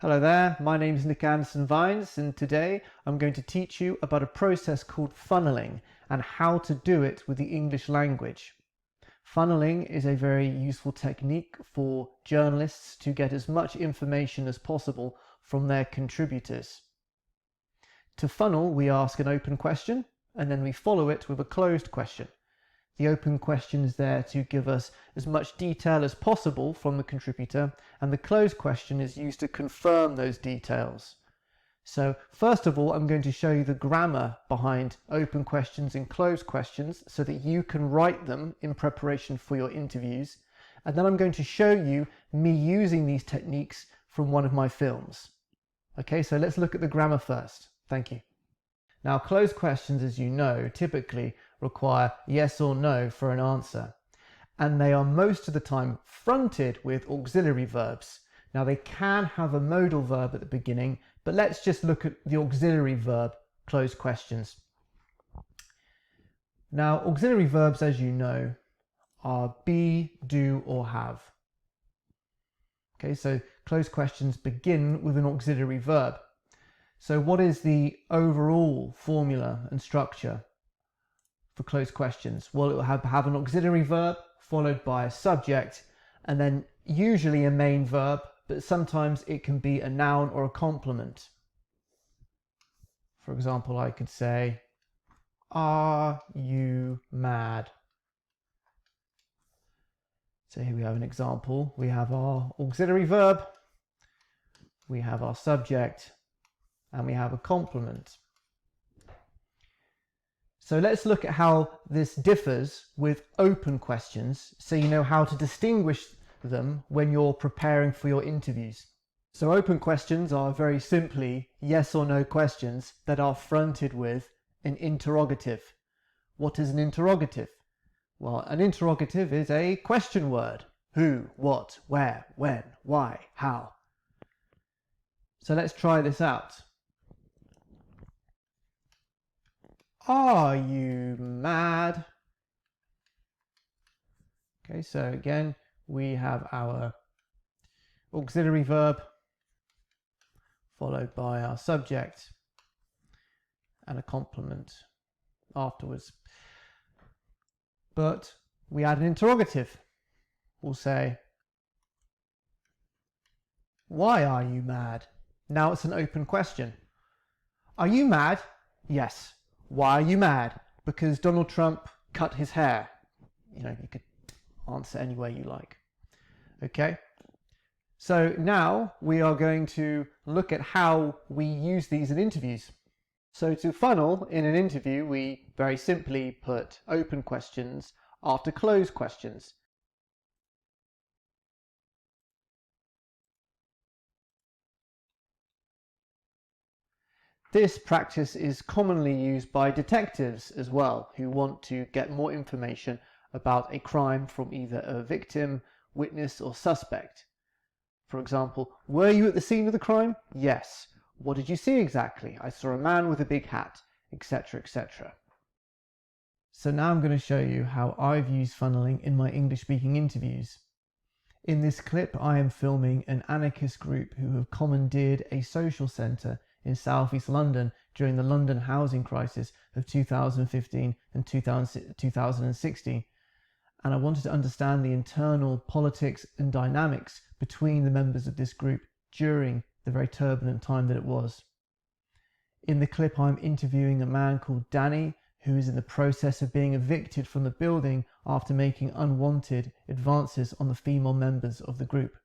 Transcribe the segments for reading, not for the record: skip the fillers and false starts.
Hello there, my name is Nick Anderson Vines, and today I'm going to teach you about a process called funneling and how to do it with the English language. Funneling is a very useful technique for journalists to get as much information as possible from their contributors. To funnel, we ask an open question and then we follow it with a closed question. The open question is there to give us as much detail as possible from the contributor, and the closed question is used to confirm those details. So first of all, I'm going to show you the grammar behind open questions and closed questions so that you can write them in preparation for your interviews. And then I'm going to show you me using these techniques from one of my films. Okay, so let's look at the grammar first. Thank you. Now, closed questions, as you know, typically require yes or no for an answer, and they are most of the time fronted with auxiliary verbs. Now, they can have a modal verb at the beginning, but let's just look at the auxiliary verb closed questions. Now, auxiliary verbs, as you know, are be, do, or have. Okay, so closed questions begin with an auxiliary verb. So what is the overall formula and structure for closed questions? Well, it will have an auxiliary verb followed by a subject and then usually a main verb, but sometimes it can be a noun or a complement. For example, I could say, "Are you mad?" So here we have an example. We have our auxiliary verb, we have our subject, and we have a complement. So let's look at how this differs with open questions so you know how to distinguish them when you're preparing for your interviews. So open questions are very simply yes or no questions that are fronted with an interrogative. What is an interrogative? Well, an interrogative is a question word. Who, what, where, when, why, how. So let's try this out. Are you mad? Okay, so again, we have our auxiliary verb followed by our subject and a complement afterwards. But we add an interrogative. We'll say, why are you mad? Now it's an open question. Are you mad? Yes. Why are you mad? Because Donald Trump cut his hair. You know, you could answer any way you like. Okay? So now we are going to look at how we use these in interviews. So to funnel in an interview, we very simply put open questions after closed questions. This practice is commonly used by detectives as well, who want to get more information about a crime from either a victim, witness, or suspect. For example, were you at the scene of the crime? Yes. What did you see exactly? I saw a man with a big hat, etc., etc. So now I'm going to show you how I've used funneling in my English-speaking interviews. In this clip, I am filming an anarchist group who have commandeered a social centre in southeast London during the London housing crisis of 2015 and 2016, and I wanted to understand the internal politics and dynamics between the members of this group during the very turbulent time that it was. In the clip, I'm interviewing a man called Danny, who is in the process of being evicted from the building after making unwanted advances on the female members of the group.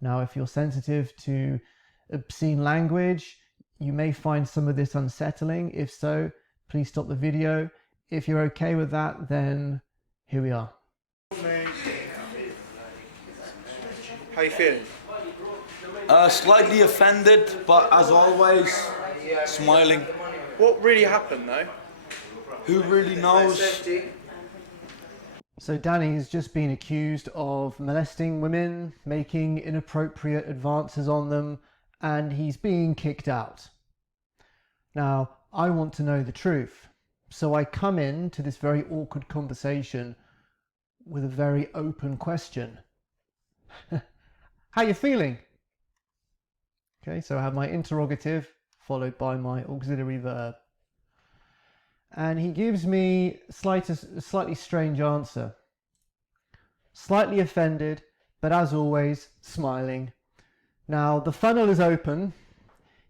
Now, if you're sensitive to obscene language, you may find some of this unsettling. If so, please stop the video. If you're okay with that, then here we are. How you feeling? Slightly offended, but as always, smiling. What really happened though? Who really knows? So Danny has just been accused of molesting women, making inappropriate advances on them, and he's being kicked out. Now, I want to know the truth, so I come into this very awkward conversation with a very open question. How you feeling? Okay, so I have my interrogative followed by my auxiliary verb. And he gives me a slightly strange answer. Slightly offended, but as always, smiling. Now, the funnel is open.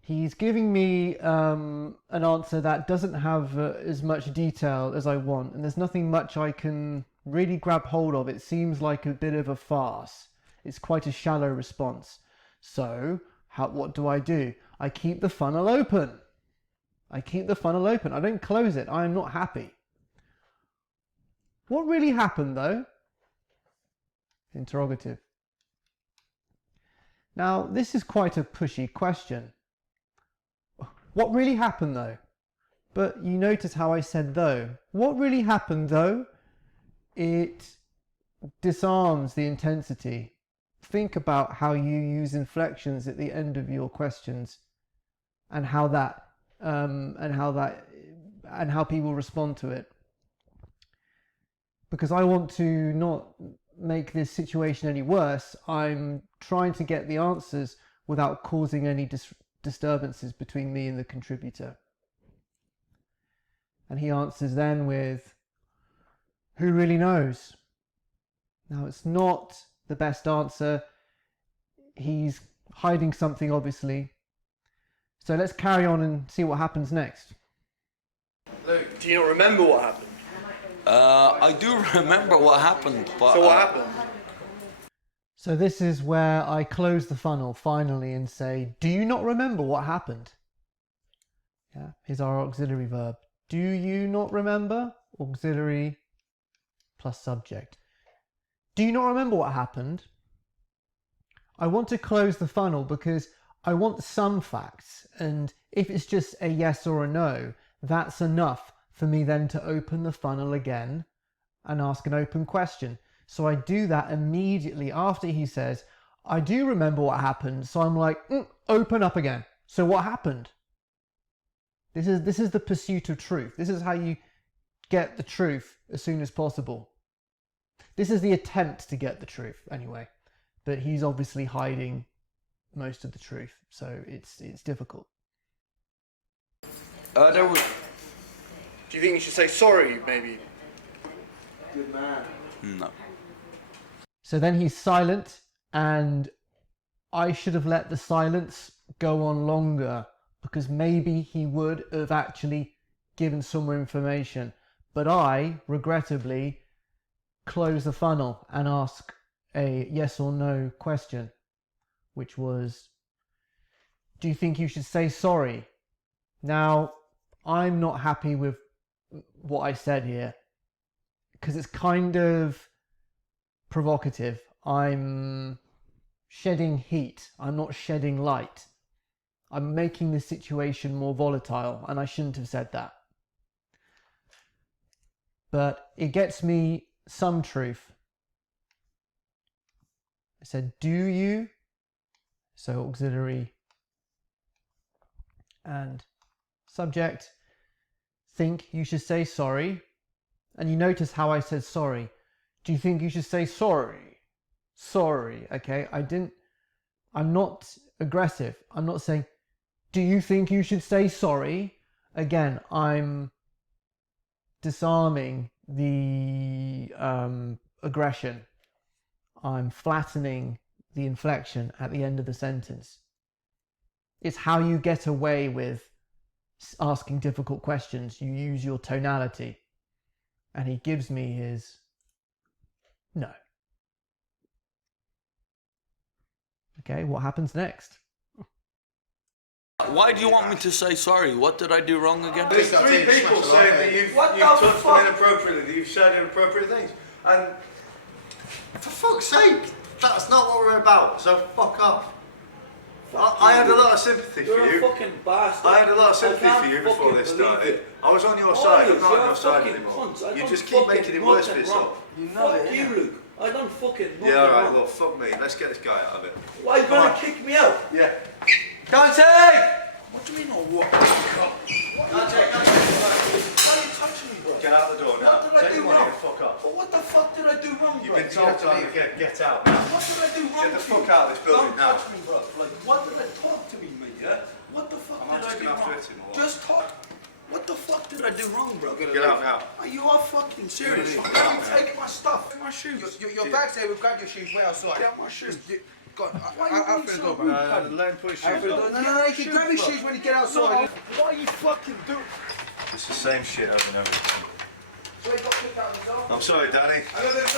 He's giving me an answer that doesn't have as much detail as I want, and there's nothing much I can really grab hold of. It seems like a bit of a farce. It's quite a shallow response. So, what do? I keep the funnel open. I keep the funnel open. I don't close it. I am not happy. What really happened, though? Interrogative. Now, this is quite a pushy question. What really happened, though? But you notice how I said though. What really happened, though? It disarms the intensity. Think about how you use inflections at the end of your questions, and how people respond to it. Because I want to not make this situation any worse, I'm trying to get the answers without causing any disturbances between me and the contributor. And he answers then with, who really knows? Now, it's not the best answer. He's hiding something, obviously. So let's carry on and see what happens next. Luke, do you not remember what happened? I do remember what happened, but... So what happened? So this is where I close the funnel finally and say, do you not remember what happened? Yeah, here's our auxiliary verb. Do you not remember? Auxiliary plus subject. Do you not remember what happened? I want to close the funnel because I want some facts, and if it's just a yes or a no, that's enough for me then to open the funnel again and ask an open question. So I do that immediately after he says, I do remember what happened. So I'm like, open up again. So what happened? This is the pursuit of truth. This is how you get the truth as soon as possible. This is the attempt to get the truth anyway. But he's obviously hiding most of the truth. So it's difficult. Do you think you should say sorry, maybe? Good man. No. So then he's silent, and I should have let the silence go on longer, because maybe he would have actually given some more information. But I, regrettably, close the funnel and ask a yes or no question, which was, do you think you should say sorry? Now, I'm not happy with what I said here, because it's kind of provocative. I'm shedding heat. I'm not shedding light. I'm making the situation more volatile, and I shouldn't have said that. But it gets me some truth. I said, do you? So auxiliary and subject. Think you should say sorry. And you notice how I said sorry. Do you think you should say sorry? Sorry, okay? I'm not aggressive. I'm not saying, do you think you should say sorry? Again, I'm disarming the aggression. I'm flattening the inflection at the end of the sentence. It's how you get away with asking difficult questions. You use your tonality. And he gives me his no. Okay, what happens next? Why do you want me to say sorry? What did I do wrong again? There's three people saying that you've touched them inappropriately, that you've said inappropriate things. And for fuck's sake, that's not what we're about, so fuck off. I had a lot of sympathy for you. You're a fucking bastard. I had a lot of sympathy for you before this started. I was on your side, I'm not on your side anymore. You just keep making it worse for yourself. You know it, you, Luke. I don't fucking know. Yeah, alright, look, fuck me. Let's get this guy out of it. Why are you gonna kick me out? Yeah. Dante! What do you mean, or what? Dante, why are you touching me, bro? Get out the door now. What did I Take do your money wrong? and fuck off. But what the fuck did I do wrong, bro? You've been told to get out now. What did I do wrong? Get the fuck out of this building now. Don't touch me, bro. Like, what did I talk to me? hurt him or what? Just talk. What the fuck did I do wrong, bro? Get out now. Are you all fucking serious? Get I'm out, taking my stuff. My shoes. Your bag's there. We've got your shoes. Where outside? Get my shoes. Go on. Why you Out being for the so door, rude, bro. cunt? Let him put his Out shoes for the door. on. No, you can grab your shoes when you get outside. What are you fucking doing? It's the same shit over and over again. So he got kicked out of the zone. I'm sorry, Danny. I know there's